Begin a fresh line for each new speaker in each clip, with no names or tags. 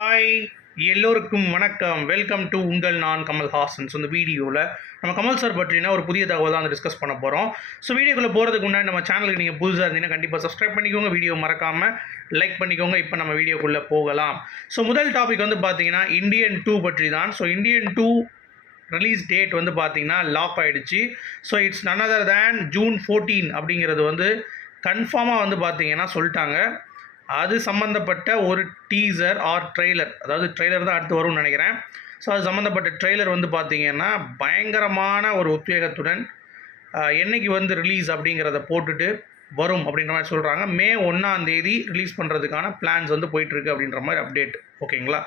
Hi எல்லோருக்கும் வணக்கம். Welcome to உங்கள் நான் கமல் ஹாசன்ஸ் இந்த வீடியோவில் நம்ம கமல் சார் பற்றினா ஒரு புதிய தகவல் தான் டிஸ்கஸ் பண்ண போகிறோம் ஸோ வீடியோக்குள்ளே போகிறதுக்கு முன்னாடி நம்ம சேனலுக்கு நீங்கள் புதுசாக இருந்தீங்கன்னா கண்டிப்பாக சப்ஸ்கிரைப் பண்ணிக்கோங்க. வீடியோ மறக்காமல் லைக் பண்ணிக்கோங்க. இப்போ நம்ம வீடியோக்குள்ளே போகலாம். ஸோ முதல் டாபிக் வந்து பார்த்தீங்கன்னா இந்தியன் டூ பற்றி தான் so Indian two release date வந்து பார்த்தீங்கன்னா லாக் ஆகிடுச்சு so it's none other than June fourteen அப்படிங்கிறது வந்து கன்ஃபார்மாக வந்து பார்த்தீங்கன்னா சொல்லிட்டாங்க. அது சம்மந்தப்பட்ட ஒரு டீசர் ஆர் ட்ரெய்லர். அதாவது ட்ரெய்லர் தான் அடுத்து வரும்னு நினைக்கிறேன். ஸோ அது சம்மந்தப்பட்ட ட்ரெய்லர் வந்து பார்த்திங்கன்னா பயங்கரமான ஒரு உத்வேகத்துடன் என்றைக்கு என்னைக்கு வந்து ரிலீஸ் அப்படிங்கிறத போட்டுட்டு வரும் அப்படின்ற மாதிரி சொல்கிறாங்க மே ஒன்றாம் தேதி ரிலீஸ் பண்ணுறதுக்கான பிளான்ஸ் வந்து போயிட்டுருக்கு அப்படின்ற மாதிரி அப்டேட் ஓகேங்களா?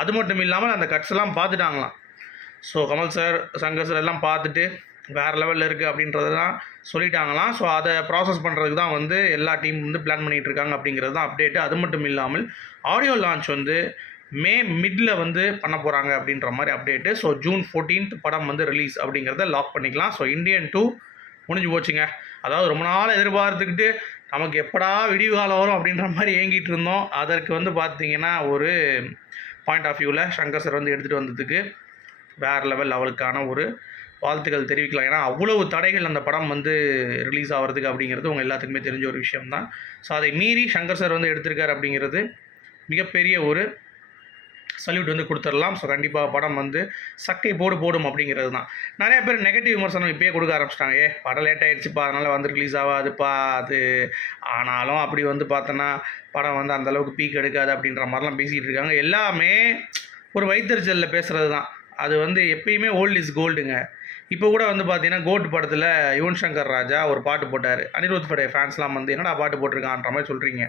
அது மட்டும் இல்லாமல் அந்த கட்ஸ் எல்லாம் பார்த்துட்டாங்களாம். So Kamal sir Shankar sir எல்லாம் பார்த்துட்டு வேறு லெவலில் இருக்குது அப்படின்றது தான் சொல்லிட்டாங்களாம். ஸோ அதை ப்ராசஸ் பண்ணுறதுக்கு தான் வந்து எல்லா டீம் வந்து பிளான் பண்ணிகிட்டு இருக்காங்க அப்படிங்கிறது தான் அப்டேட்டு அது மட்டும் இல்லாமல் ஆடியோ லான்ச் வந்து மே மிடில் வந்து பண்ண போகிறாங்க அப்படின்ற மாதிரி அப்டேட்டு ஸோ ஜூன் 14th படம் வந்து ரிலீஸ் அப்படிங்கிறத லாக் பண்ணிக்கலாம். ஸோ இந்தியன் டூ முடிஞ்சு போச்சுங்க. அதாவது ரொம்ப நாள் எதிர்பார்த்துக்கிட்டு நமக்கு எப்படா விடிவு காலம் வரும் அப்படின்ற மாதிரி ஏங்கிட்டு இருந்தோம். அதற்கு வந்து பார்த்திங்கன்னா ஒரு பாயிண்ட் ஆஃப் வியூவில் சங்கர் சார் வந்து எடுத்துகிட்டு வந்ததுக்கு வேறு லெவல் லெவலுக்கான ஒரு வாழ்த்துக்கள் தெரிவிக்கலாம். ஏன்னா அவ்வளவு தடைகள் அந்த படம் வந்து ரிலீஸ் ஆகிறதுக்கு அப்படிங்கிறது உங்கள் எல்லாத்துக்குமே தெரிஞ்ச ஒரு விஷயம் தான் ஸோ அதை மீறி சங்கர் சார் வந்து எடுத்திருக்காரு அப்படிங்கிறது மிகப்பெரிய ஒரு சல்யூட் வந்து கொடுத்துடலாம். ஸோ கண்டிப்பாக படம் வந்து சக்கை போடு போடும் அப்படிங்கிறது தான் நிறைய பேர் நெகட்டிவ் விமர்சனம் இப்பயே கொடுக்க ஆரம்பிச்சிட்டாங்க. ஏ படம் லேட் ஆகிடுச்சுப்பா அதனால் வந்து ரிலீஸ் ஆகாதுப்பா அது. ஆனாலும் அப்படி வந்து பார்த்தோன்னா படம் வந்து அந்த அளவுக்கு பீக் எடுக்காது அப்படின்ற மாதிரிலாம் பேசிகிட்டு இருக்காங்க. எல்லாமே ஒரு வைத்தறிச்சலில் பேசுகிறது தான் அது வந்து எப்பயுமே ஓல்ட் இஸ் கோல்டுங்க இப்போ கூட வந்து பார்த்தீங்கன்னா கோட் படத்தில் யுவன் சங்கர் ராஜா ஒரு பாட்டு போட்டார். அனிருத் படைய ஃபேன்ஸ்லாம் வந்து என்னடா பாட்டு போட்டிருக்கான்ற மாதிரி சொல்கிறீங்க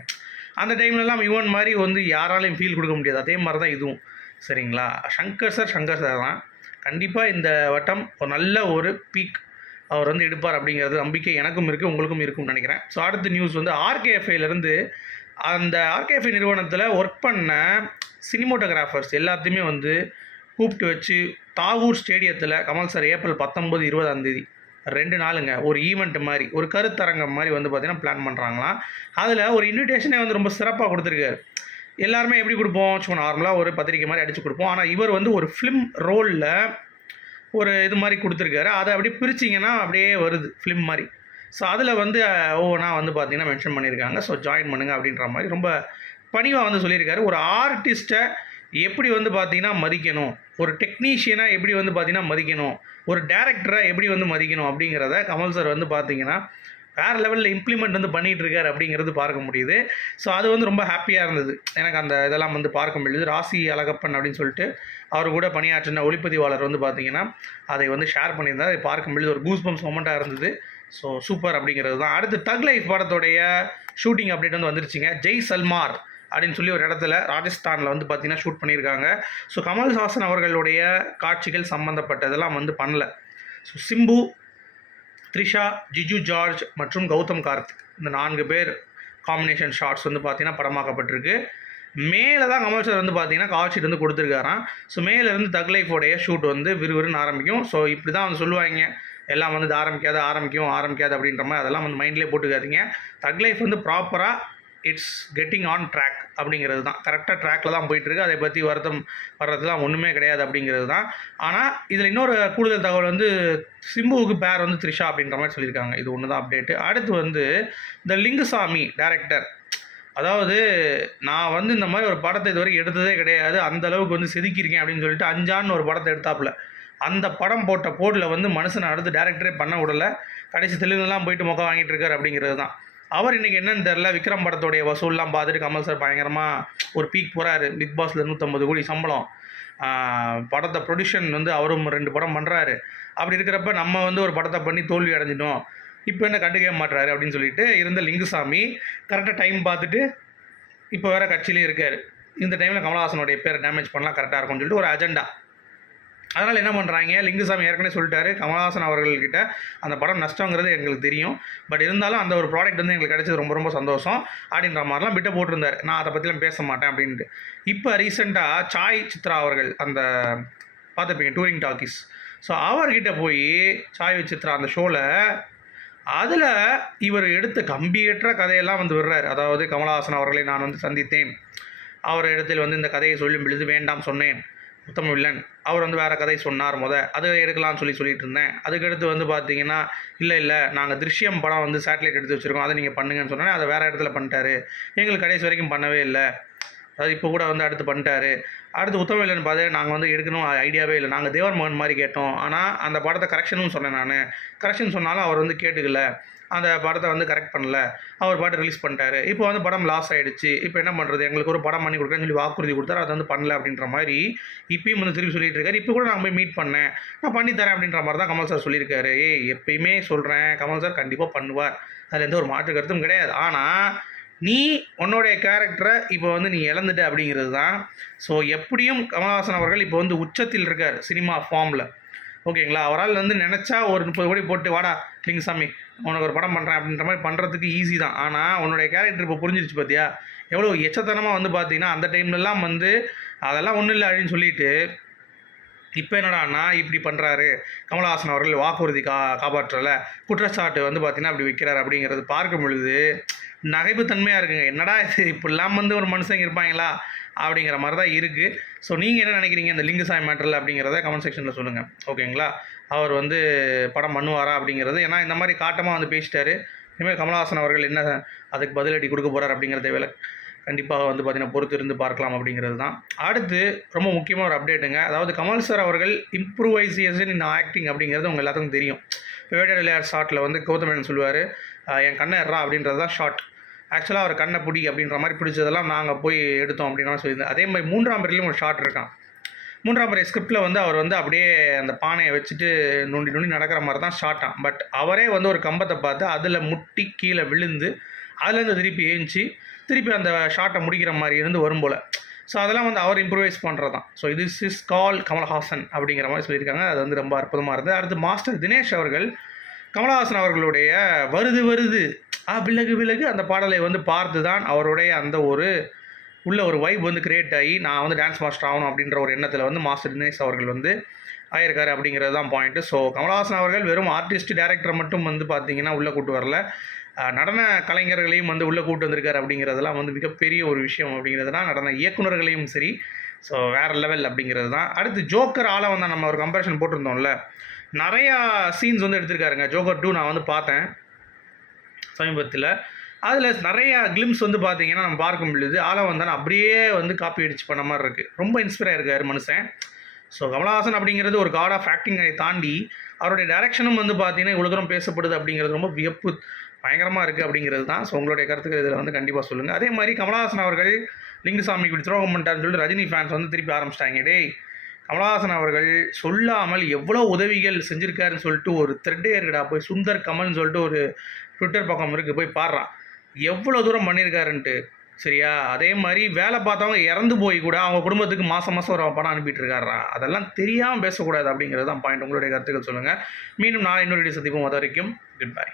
அந்த டைம்லலாம் யுவன் மாதிரி வந்து யாராலையும் ஃபீல் கொடுக்க முடியாது. அதே மாதிரி தான் இதுவும். சரிங்களா? சங்கர் சார் சங்கர் சார் தான். கண்டிப்பாக இந்த வட்டம் ஒரு நல்ல ஒரு பீக் அவர் வந்து எடுப்பார் அப்படிங்கிறது நம்பிக்கை எனக்கும் இருக்குது உங்களுக்கும் இருக்கும்னு நினைக்கிறேன். ஸோ அடுத்த நியூஸ் வந்து ஆர்கேஎஃப்ஐலேருந்து அந்த ஆர்கேஎஃப்ஐ நிறுவனத்தில் ஒர்க் பண்ண சினிமோட்டோகிராஃபர்ஸ் எல்லாத்தையுமே வந்து கூப்பிட்டு வச்சு தாகூர் ஸ்டேடியத்தில் கமல் சார் ஏப்ரல் பத்தொம்பது இருபதாம் தேதி. ரெண்டு நாளுங்க. ஒரு ஈவெண்ட் மாதிரி ஒரு கருத்தரங்கம் மாதிரி வந்து பார்த்தீங்கன்னா பிளான் பண்ணுறாங்களாம் அதில் ஒரு இன்விடேஷனே வந்து ரொம்ப சிறப்பாக கொடுத்துருக்காரு. எல்லாருமே எப்படி கொடுப்போம்? சும்மா நார்மலாக ஒரு பத்திரிக்கை மாதிரி அடித்து கொடுப்போம். ஆனால் இவர் வந்து ஒரு ஃபிலிம் ரோலில் ஒரு இது மாதிரி கொடுத்துருக்காரு. அதை அப்படியே பிரிச்சிங்கன்னா அப்படியே வருது ஃபிலிம் மாதிரி. ஸோ அதில் வந்து ஒவ்வொன்றா வந்து பார்த்தீங்கன்னா மென்ஷன் பண்ணியிருக்காங்க. ஸோ ஜாயின் பண்ணுங்க அப்படின்ற மாதிரி ரொம்ப பணிவாக வந்து சொல்லியிருக்காரு. ஒரு ஆர்டிஸ்ட்டை எப்படி வந்து பார்த்தீங்கன்னா மதிக்கணும்? ஒரு டெக்னீஷியனாக எப்படி வந்து பார்த்தீங்கன்னா மதிக்கணும்? ஒரு டேரக்டராக எப்படி வந்து மதிக்கணும்? அப்படிங்கிறத கமல் சார் வந்து பார்த்தீங்கன்னா வேறு லெவலில் இம்ப்ளிமெண்ட் வந்து பண்ணிகிட்ருக்காரு அப்படிங்கிறது பார்க்க முடியுது. ஸோ அது வந்து ரொம்ப ஹாப்பியாக இருந்தது. எனக்கு அந்த இதெல்லாம் வந்து பார்க்க முடியுது. ராசி அழகப்பன் அப்படின்னு சொல்லிட்டு அவர் கூட பணியாற்றின ஒளிப்பதிவாளர் வந்து பார்த்தீங்கன்னா அதை வந்து ஷேர் பண்ணியிருந்தார். அதை பார்க்க முடியுது ஒரு கூஸ் பம்ஸ் மொமெண்ட்டாக இருந்தது. ஸோ சூப்பர் அப்படிங்கிறது தான். அடுத்து தக் லைஃப் படத்துடைய ஷூட்டிங் அப்டேட் வந்து வந்துருச்சுங்க. ஜெய் சல்மார். அப்படின்னு சொல்லி ஒரு இடத்துல ராஜஸ்தானில் வந்து பார்த்தீங்கன்னா ஷூட் பண்ணியிருக்காங்க. ஸோ கமல்ஹாசன் அவர்களுடைய காட்சிகள் சம்மந்தப்பட்டதெல்லாம் வந்து பண்ணல. ஸோ சிம்பு த்ரிஷா ஜிஜு ஜார்ஜ் மற்றும் கௌதம் கார்த்திக். இந்த நான்கு பேர் காம்பினேஷன் ஷாட்ஸ் வந்து பார்த்தீங்கன்னா படமாக்கப்பட்டிருக்கு. மேலே தான் கமல் சார் வந்து பார்த்தீங்கன்னா கால் வந்து கொடுத்துருக்காராம். ஸோ மேலேருந்து தக் லைஃபோடைய ஷூட் வந்து விறுவிறுன்னு ஆரம்பிக்கும். ஸோ இப்படி தான் வந்து சொல்லுவாங்க. எல்லாம் வந்து ஆரம்பிக்காது ஆரம்பிக்கும் ஆரம்பிக்காது அப்படின்ற மாதிரி அதெல்லாம் வந்து மைண்ட்லேயே போட்டுக்காதீங்க. தக் லைஃப் வந்து ப்ராப்பராக இட்ஸ் கெட்டிங் ஆன் ட்ராக் அப்படிங்கிறது தான். கரெக்டாக ட்ராக்கில் தான் போயிட்டுருக்கு. அதை பற்றி வருத்தம் வர்றதுலாம் ஒன்றுமே கிடையாது அப்படிங்கிறது தான். ஆனால் இதில் இன்னொரு கூடுதல் தகவல் வந்து சிம்புவுக்கு பேர் வந்து த்ரிஷா அப்படின்ற மாதிரி சொல்லியிருக்காங்க. இது ஒன்று தான் அப்டேட்டு அடுத்து வந்து இந்த லிங்குசாமி டேரக்டர் அதாவது நான் வந்து இந்த மாதிரி ஒரு படத்தை இது வரைக்கும் எடுத்ததே கிடையாது. அந்த அளவுக்கு வந்து செதுக்கியிருக்கேன் அப்படின்னு சொல்லிட்டு அஞ்சான்னு ஒரு படத்தை எடுத்தாப்புல. அந்த படம் போட்ட போர்டில் வந்து மனுஷனை அடுத்து டேரக்டரே பண்ண விடலை. கடைசி தெலுங்குலாம் போயிட்டு முகம் வாங்கிட்டு இருக்காரு அப்படிங்கிறது தான். அவர் இன்றைக்கி என்னன்னு தெரில விக்ரம் படத்துடைய வசூல்லாம் பார்த்துட்டு கமல் சார் பயங்கரமாக ஒரு பீக் போகிறாரு பிக் பாஸில் நூற்றம்பது கோடி சம்பளம். படத்தை ப்ரொடியூஷன் வந்து அவரும் ரெண்டு படம் பண்ணுறாரு அப்படி இருக்கிறப்ப நம்ம வந்து ஒரு படத்தை பண்ணி தோல்வி அடைஞ்சிட்டோம். இப்போ என்ன கண்டுக்கவே மாட்டுறாரு அப்படின்னு சொல்லிட்டு இருந்த லிங்குசாமி கரெக்டாக டைம் பார்த்துட்டு இப்போ வேறு கட்சியிலையும் இருக்கார். இந்த டைமில் கமலஹாசனுடைய பேரை டேமேஜ் பண்ணலாம் கரெக்டாக இருக்கும்னு சொல்லிட்டு ஒரு அஜெண்டா அதனால் என்ன பண்ணுறாங்க லிங்குசாமி ஏற்கனவே சொல்லிட்டாரு. கமலஹாசன் அவர்கள்கிட்ட அந்த படம் நஷ்டங்கிறது எங்களுக்கு தெரியும். பட் இருந்தாலும் அந்த ஒரு ப்ராடக்ட் வந்து எங்களுக்கு கிடச்சது ரொம்ப ரொம்ப சந்தோஷம். அப்படின்ற மாதிரிலாம் பிட்ட போட்டிருந்தார். நான் அதை பற்றிலாம் பேச மாட்டேன் அப்படின்ட்டு. இப்போ ரீசெண்டாக சாய் சித்ரா அவர்கள் அந்த பார்த்துருப்பீங்க டூரிங் டாக்கீஸ் ஸோ அவர்கிட்ட போய் சாய் சித்ரா அந்த ஷோவில் அதில் இவர் எடுத்த கம்பியற்ற கதையெல்லாம் வந்து விடுறாரு. அதாவது கமலஹாசன் அவர்களை நான் வந்து சந்தித்தேன். அவர் இடத்தில் வந்து இந்த கதையை சொல்லும் பொழுது வேண்டாம் சொன்னேன். உத்தம வில்லன். அவர் வந்து வேறு கதை சொன்னார் முத. அதை எடுக்கலாம்னு சொல்லி சொல்லிட்டு இருந்தேன் அதுக்கடுத்து வந்து பார்த்தீங்கன்னா இல்லை இல்லை நாங்கள் திருஷ்யம் படம் வந்து சேட்டலைட் எடுத்து வச்சுருக்கோம். அதை நீங்கள் பண்ணுங்கன்னு சொன்னோன்னே அதை வேறு இடத்துல பண்ணிட்டாரு. எங்களுக்கு கடைசி வரைக்கும் பண்ணவே இல்லை. அதாவது இப்போ கூட வந்து அடுத்து பண்ணிட்டாரு. அடுத்து உத்தம வில்லன் பார்த்து நாங்கள் வந்து எடுக்கணும் ஐடியாவே இல்லை. நாங்கள் தேவர் மகன் மாதிரி கேட்டோம். ஆனால் அந்த படத்தை கரெக்ஷனும் சொன்னேன் நான். கரெக்ஷன் சொன்னாலும் அவர் வந்து கேட்டுக்கல. அந்த படத்தை வந்து கரெக்ட் பண்ணல. அவர் பாட்டு ரிலீஸ் பண்ணிட்டாரு. இப்போ வந்து படம் லாஸ் ஆகிடுச்சு இப்போ என்ன பண்ணுறது எங்களுக்கு ஒரு படம் பண்ணி கொடுக்குறேன்னு சொல்லி வாக்குறுதி கொடுத்தாரு. அதை வந்து பண்ணல அப்படின்ற மாதிரி இப்பயும் வந்து திருப்பி சொல்லிட்டு இருக்காரு. இப்போ கூட நான் போய் மீட் பண்ணேன். நான் பண்ணித்தரேன் அப்படின்ற மாதிரி தான் கமல் சார் சொல்லியிருக்காரு. ஏய் எப்பயுமே சொல்கிறேன் கமல் சார் கண்டிப்பாக பண்ணுவார். அதில் எந்த ஒரு மாற்று கருத்தும் கிடையாது. ஆனால் நீ உன்னுடைய கேரக்டரை இப்போ வந்து நீ இழந்துட்ட அப்படிங்கிறது தான். ஸோ எப்படியும் கமல்ஹாசன் அவர்கள் இப்போ வந்து உச்சத்தில் இருக்கார். சினிமா ஃபார்மில் ஓகேங்களா? அவரால் வந்து நினச்சா ஒரு முப்பது கோடி போட்டு வாடா லிங்கசாமி உனக்கு ஒரு படம் பண்ணுறேன் அப்படின்ற மாதிரி பண்ணுறதுக்கு ஈஸி தான். ஆனால் உன்னுடைய கேரக்டர் இப்போ புரிஞ்சிருச்சு பார்த்தியா எவ்வளோ எச்சத்தனமாக வந்து பார்த்தீங்கன்னா அந்த டைம்லலாம் வந்து அதெல்லாம் ஒன்றும் இல்லை அப்படின்னு சொல்லிட்டு இப்போ என்னடான்னா இப்படி பண்ணுறாரு கமலஹாசன் அவர்கள் வாக்குறுதி கா காப்பாற்றலை. குற்றச்சாட்டு வந்து பார்த்தீங்கன்னா அப்படி வைக்கிறார் அப்படிங்கிறது பார்க்கும் பொழுது நகைப்புத்தன்மையாக இருக்குங்க. என்னடா இது? இப்படிலாம் வந்து ஒரு மனுஷங்க இருப்பாங்களா? அப்படிங்கிற மாதிரி தான் இருக்குது ஸோ நீங்கள் என்ன நினைக்கிறீங்க இந்த லிங்குசாய் மேட்டரில் அப்படிங்கிறத கமெண்ட் செக்ஷனில் சொல்லுங்கள் ஓகேங்களா அவர் வந்து படம் பண்ணுவாரா அப்படிங்கிறது. ஏன்னா இந்த மாதிரி காட்டமாக வந்து பேசிட்டாரு. இனிமேல் கமலஹாசன் அவர்கள் என்ன அதுக்கு பதிலடி கொடுக்க போகிறார் அப்படிங்கிறத விலை கண்டிப்பாக வந்து பார்த்தீங்கன்னா பொறுத்து இருந்து பார்க்கலாம் அப்படிங்கிறது தான். அடுத்து ரொம்ப முக்கியமாக ஒரு அப்டேட்டுங்க அதாவது கமல் சார் அவர்கள் இம்ப்ரூவைசேஷன் இன் ஆக்டிங் அப்படிங்கிறது உங்கள் எல்லாத்துக்கும் தெரியும். இப்போ வேட்டை விளையாட் ஷார்ட்டில் வந்து கௌதமேனன் சொல்லுவார் என் கண்ணை எறா அப்படின்றது தான் ஷார்ட் ஆக்சுவலாக அவர் கண்ணை பிடி அப்படின்ற மாதிரி பிடிச்சதெல்லாம் நாங்கள் போய் எடுத்தோம் அப்படின்னு சொல்லியிருந்தேன் அதே மாதிரி மூன்றாம் பிரிலையும் ஒரு ஷார்ட் இருக்கான். மூன்றாம் முறை ஸ்கிரிப்டில் வந்து அவர் வந்து அப்படியே அந்த பானையை வச்சுட்டு நொண்டி நொண்டி நடக்கிற மாதிரி தான் ஷார்ட்டான் பட் அவரே வந்து ஒரு கம்பத்தை பார்த்து அதில் முட்டி கீழே விழுந்து அதுலேருந்து திருப்பி ஏஞ்சி திருப்பி அந்த ஷார்ட்டை முடிக்கிற மாதிரி இருந்து வரும் போல். ஸோ அதெல்லாம் வந்து அவர் இம்ப்ரூவைஸ் பண்ணுறது தான் ஸோ இது இஸ் கால் கமல்ஹாசன் அப்படிங்கிற மாதிரி சொல்லியிருக்காங்க. அது வந்து ரொம்ப அற்புதமாக இருந்தது. அடுத்து மாஸ்டர் தினேஷ் அவர்கள் கமலஹாசன் அவர்களுடைய வருது வருது ஆ விலகு விலகு அந்த பாடலை வந்து பார்த்து தான் அவருடைய அந்த ஒரு உள்ள ஒரு வைப் வந்து கிரியேட் ஆகி நான் வந்து டான்ஸ் மாஸ்டர் ஆகணும் அப்படின்ற ஒரு எண்ணத்தில் வந்து மாஸ்டர் தினேஷ் அவர்கள் வந்து ஆயிருக்காரு அப்படிங்கிறது தான் பாயிண்ட்டு ஸோ கமலஹாசன் அவர்கள் வெறும் ஆர்டிஸ்ட் டேரக்டர் மட்டும் வந்து பார்த்தீங்கன்னா உள்ளே கூட்டு வரல. நடன கலைஞர்களையும் வந்து உள்ளே கூட்டு வந்திருக்காரு அப்படிங்கிறதெல்லாம் வந்து மிகப்பெரிய ஒரு விஷயம் அப்படிங்கிறதுனா நடன இயக்குனர்களையும் சரி ஸோ வேறு லெவல் அப்படிங்கிறது தான். அடுத்து ஜோக்கர் ஆளை வந்து நம்ம ஒரு கம்பேரிஷன் போட்டிருந்தோம்ல. நிறையா சீன்ஸ் வந்து எடுத்திருக்காருங்க. ஜோக்கர் டூ நான் வந்து பார்த்தேன். சமீபத்தில். அதில் நிறைய கிளிம்ஸ் வந்து பார்த்தீங்கன்னா நம்ம பார்க்க முடியுது ஆலம் வந்தாலும் அப்படியே வந்து காப்பி அடிச்சு பண்ண மாதிரி இருக்குது ரொம்ப இன்ஸ்பைர் ஆயிருக்காரு மனுஷன். ஸோ கமலஹாசன் அப்படிங்கிறது ஒரு காட் ஆஃப் ஆக்டிங்கை தாண்டி அவருடைய டைரக்ஷனும் வந்து பார்த்தீங்கன்னா இவ்வளோ தூரம் பேசப்படுது அப்படிங்கிறது ரொம்ப வியப்பு பயங்கரமாக இருக்குது அப்படிங்கிறது தான். ஸோ உங்களுடைய கருத்துக்கள் இதில் வந்து கண்டிப்பாக சொல்லுங்கள் அதே மாதிரி கமலஹாசன் அவர்கள் லிங்குசாமி இப்படி துரோகம் பண்ணிட்டாருன்னு சொல்லிட்டு ரஜினி ஃபேன்ஸ் வந்து திருப்பி ஆரம்பிச்சிட்டாங்க. டேய் கமலஹாசன் அவர்கள் சொல்லாமல் எவ்வளோ உதவிகள் செஞ்சுருக்காருன்னு சொல்லிட்டு ஒரு த்ரெட்டே இருக்குடா போய் சுந்தர் கமல்னு சொல்லிட்டு ஒரு ட்விட்டர் பக்கம் இருக்குது போய் பாடுறான். எவ்வளோ தூரம் பண்ணியிருக்காருன்ட்டு சரியா? அதே மாதிரி வேலை பார்த்தவங்க இறந்து போய் கூட அவங்க குடும்பத்துக்கு மாதம் மாதம் ஒரு பணம் அனுப்பிட்டு இருக்காரா அதெல்லாம் தெரியாமல் பேசக்கூடாது அப்படிங்கிறது தான் பாயிண்ட் உங்களுடைய கருத்துக்கள் சொல்லுங்கள் மீண்டும் நாளை இன்னொரு வீடியோ சந்திப்போம். அது வரைக்கும் குட் பை